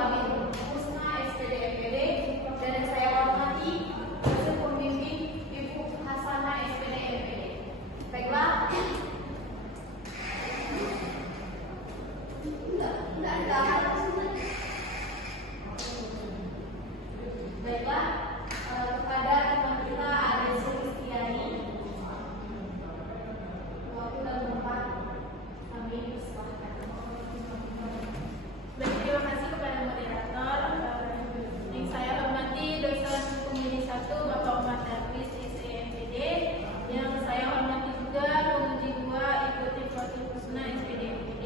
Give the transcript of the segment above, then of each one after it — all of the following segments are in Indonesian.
Bapak Husna SPD MPD dan yang saya hormati dosen pembimbing Ibu Hasanah SPD MPD. Baiklah. Baiklah, kepada teman kita ada Kristiani. Waktu dan tempat kami persilahkan. Baik, terima kasih kepada moderator. Yang saya hormati dosen pembimbing 1 Bapak Muhammad Darwis SEMPD. Yang saya hormati juga penguji 2 Ibu Tiffatul Husna SPD MPD.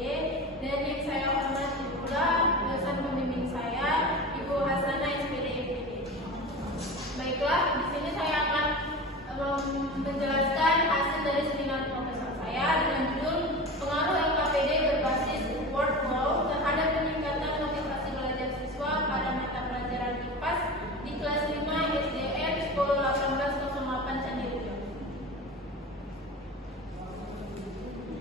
Dan yang saya hormati juga dosen pembimbing saya Ibu Hasanah SPD MPD. Baiklah, di sini saya akan menjelaskan hasil dari seminar profesor saya dengan judul pengaruh LKPD berbasis workflow terhadap peningkatan motivasi belajar siswa pada mata pelajaran IPAS di kelas 5 SDN 101808 Candirejo.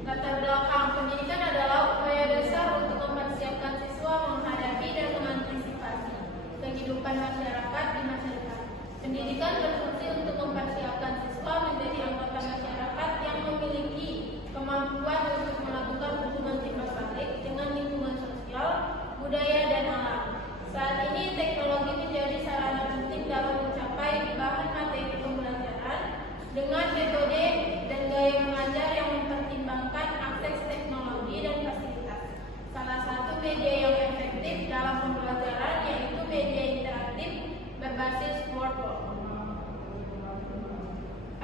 Latar belakang pendidikan adalah upaya dasar untuk mempersiapkan siswa menghadapi dan mengantisipasi kehidupan masyarakat di masa depan. Pendidikan berfungsi untuk mempersiapkan siswa menjadi anggota masyarakat yang memiliki kemampuan untuk melakukan hubungan timbal balik dengan lingkungan sosial, budaya, dan alam. Saat ini teknologi menjadi sarana penting dalam mencapai bahan materi pembelajaran dengan metode dan gaya mengajar yang mempertimbangkan akses teknologi dan fasilitas. Salah satu media yang efektif dalam pembelajaran yaitu media interaktif berbasis workflow.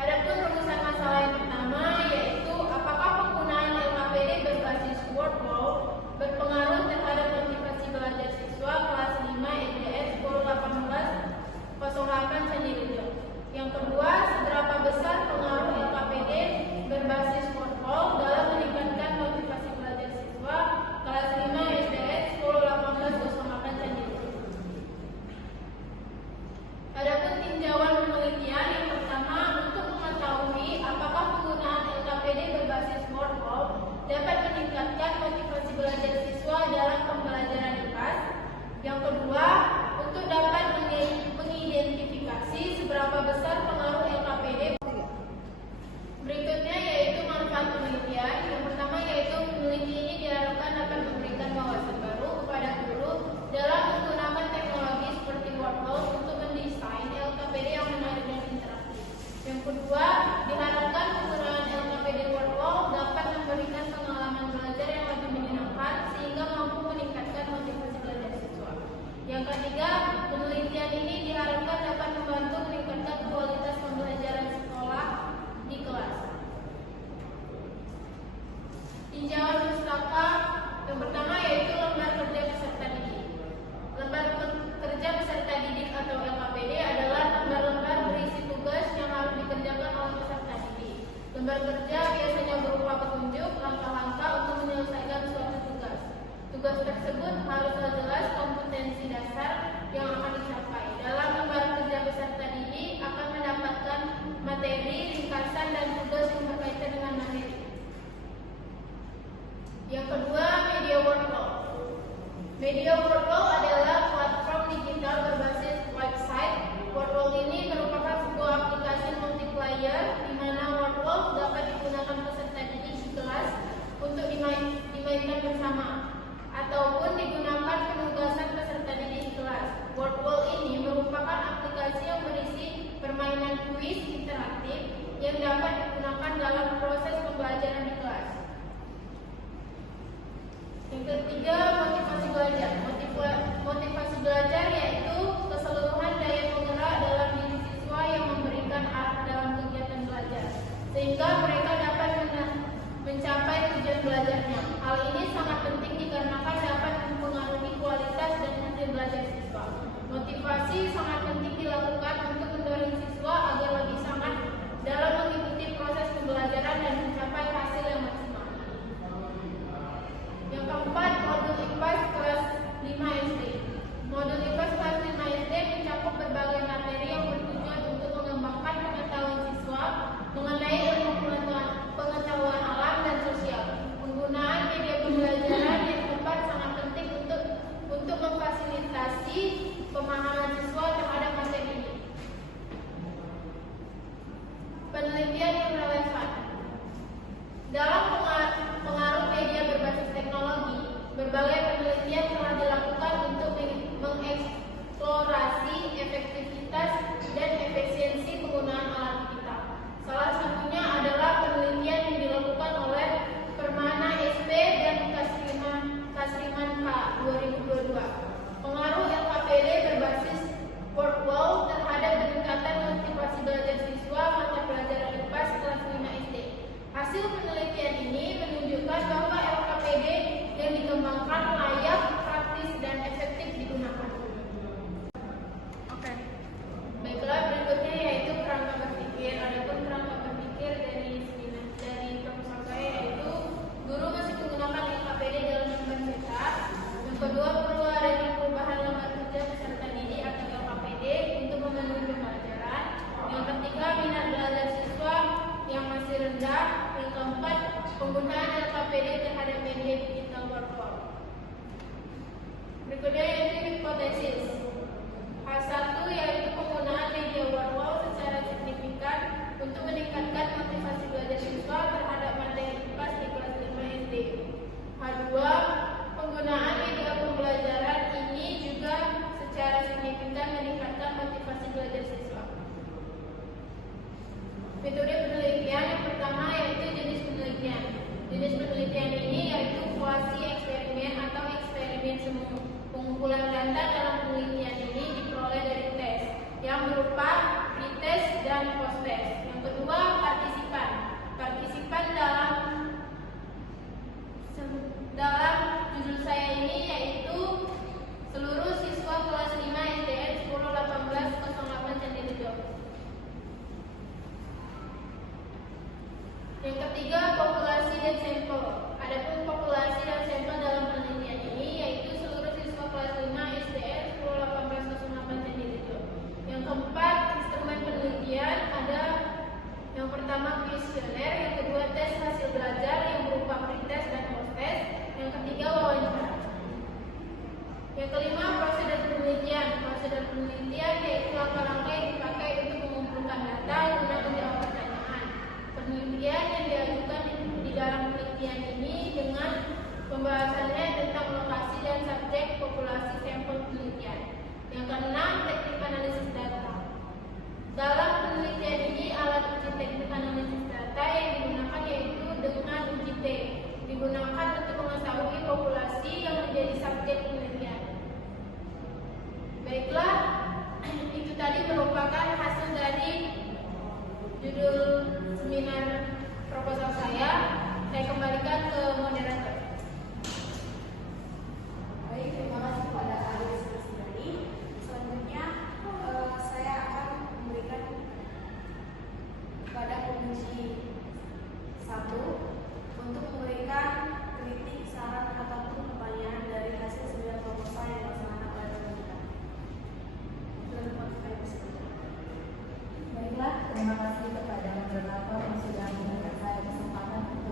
Adapun rumusan masalah yang pertama yaitu apakah penggunaan LKPD berbasis workflow berpengaruh terhadap motivasi belajar siswa kelas 5 SDS 101808 Candirejo. Yang kedua, seberapa besar pengaruh LKPD berbasis workflow dalam meningkatkan motivasi belajar siswa kelas 5 SDS 101808 Candirejo. Adapun tinjauan penelitian yang pertama untuk mengetahui apakah penggunaan LKPD berbasis workflow dapat meningkatkan motivasi belajar siswa dalam pembelajaran IPAS. Yang kedua, untuk dapat mengidentifikasi seberapa besar pengaruh LKPD. Berikutnya yaitu manfaat penelitian. Yang pertama yaitu peneliti ini diharapkan dapat memberikan wawasan baru kepada guru dalam menggunakan teknologi seperti workflow untuk mendesain LKPD yang menarik dan interaktif. Yang kedua, diharapkan penggunaan LKPD workflow dapat memberikan pengalaman belajar yang lebih menyenangkan sehingga mampu meningkatkan motivasi belajar siswa. Yang ketiga, penelitian ini diharapkan dapat membantu meningkatkan kualitas pembelajaran sekolah di kelas. Tinjauan pustaka yang pertama yaitu lembar kerja peserta didik. Lembar kerja peserta didik atau LKPD adalah lembar-lembar berisi tugas yang harus dikerjakan oleh peserta didik. Lembar kerja biasanya berupa petunjuk langkah-langkah untuk menyelesaikan suatu tugas. Tugas tersebut haruslah jelas kompetensi dasar yang akan dicapai. Dalam lembar kerja peserta didik akan mendapatkan materi, ringkasan, dan tugas yang berkaitan dengan materi. Yang kedua, media workflow. Media workflow adalah platform digital berbasis website. Workflow ini merupakan sebuah aplikasi multiplayer di mana workflow dapat digunakan peserta didik di kelas untuk dimainkan bersama ataupun digunakan penugasan peserta didik di kelas. Workflow ini merupakan aplikasi yang berisi permainan kuis interaktif yang dapat digunakan dalam proses pembelajaran di kelas. Yang ketiga, motivasi belajar. berbasis Workwell terhadap peningkatan motivasi belajar siswa mata pelajaran IPA kelas 5 SD. Hasil penelitian ini menunjukkan bahwa LKPD yang dikembangkan layak, praktis, dan efektif digunakan. Oke. Baiklah, berikutnya yaitu kerangka berpikir. Adapun kerangka berpikir dari proposal saya yaitu guru masih menggunakan LKPD dalam lembar cetak. Yang kedua, perlu adanya perubahan lembar kerja peserta didik atau LKPD untuk memenuhi pembelajaran. Yang ketiga, minat belajar siswa yang masih rendah. Yang keempat, penggunaan LKPD terhadap media digital workflow. Berikutnya yaitu hipotesis. H1 yaitu penggunaan media workflow secara signifikan untuk meningkatkan motivasi belajar siswa terhadap materi IPA di kelas 5 SD. H2, penggunaan media pembelajaran ini juga secara signifikan meningkatkan motivasi belajar siswa. Metode penelitian yang pertama yaitu jenis penelitian. Jenis penelitian ini yaitu kuasi eksperimen atau eksperimen semu. Pengumpulan data dalam penelitian ini diperoleh dari tes yang berupa pre-test dan post-test. Yang kedua, partisipan. Partisipan dalam judul saya ini yaitu seluruh siswa kelas 5 SDN 101808 Candidejok. Yang ketiga, populasi dan sampel. Adapun populasi dan sampel dalam penelitian ini yaitu seluruh siswa kelas 5 SDN 101808 Candidejok. Yang keempat, instrumen penelitian ada yang pertama kuesioner, yang kedua tes hasil belajar yang berupa pre-test dan post-test, yang ketiga wawancara. Yang kelima, prosedur penelitian. Prosedur penelitian yaitu langkah-langkah yang dipakai untuk mengumpulkan data guna menjawab pertanyaan. Penelitian yang diajukan di dalam penelitian ini dengan pembahasannya tentang lokasi dan subjek populasi sampel penelitian. Yang keenam, teknik analisis data. Dalam penelitian ini alat uji teknik analisis data yang digunakan yaitu dengan uji T, digunakan untuk mengetahui populasi yang menjadi subjek penelitian. Baiklah, itu tadi merupakan hasil dari judul seminar proposal saya. Saya kembalikan ke moderator. Baik, terima kasih kepada Aris Masdari. Selanjutnya saya akan memberikan kepada komisi 1 untuk memberikan kritik, saran ataupun pertanyaan dari hasil seminar proposal yang dilaksanakan pada kita. Baiklah, terima kasih kepada moderator yang sudah memberikan saya kesempatan untuk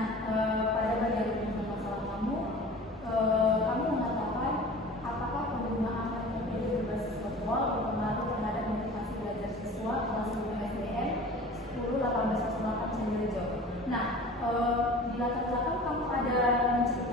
pada bagian tentang masalah kamu, kamu mengatakan apakah penggunaan metode berbasis virtual berpengaruh terhadap motivasi belajar siswa kelas 10 SDN 10 18 18 Cianjur. Nah, di latar belakang kamu ada menceritakan